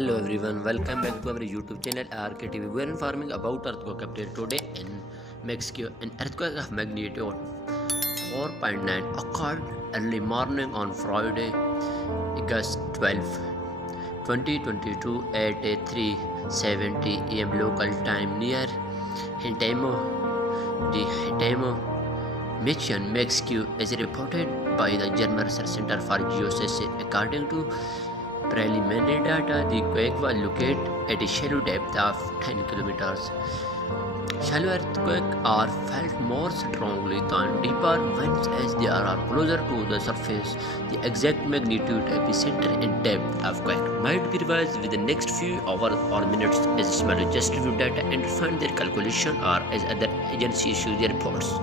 Hello everyone, welcome back to our YouTube channel RKTV. We are informing about earthquake update today in Mexico. An earthquake of magnitude 4.9 occurred early morning on Friday, August 12, 2022 at 3:70 am local time near Huetamo de Nuñez, Mexico, as reported by the German Research Center for Geosciences. According to preliminary data, the quake was located at a shallow depth of 10 kilometers. Shallow earthquakes are felt more strongly than deeper ones as they are closer to the surface. The exact magnitude, epicenter, and depth of quake might be revised within the next few hours or minutes as seismologists review data and refine their calculation, or as other agencies issue their reports.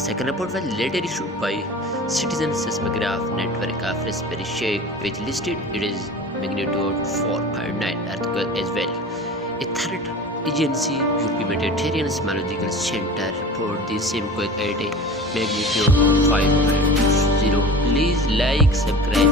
Second report was later issued by citizen-seismograph network of RaspberryShake, which listed its magnitude 4.9 earthquake as well. A third agency, Huetamo Seismological Center, reported the same quake at a magnitude 5.0. Please like, subscribe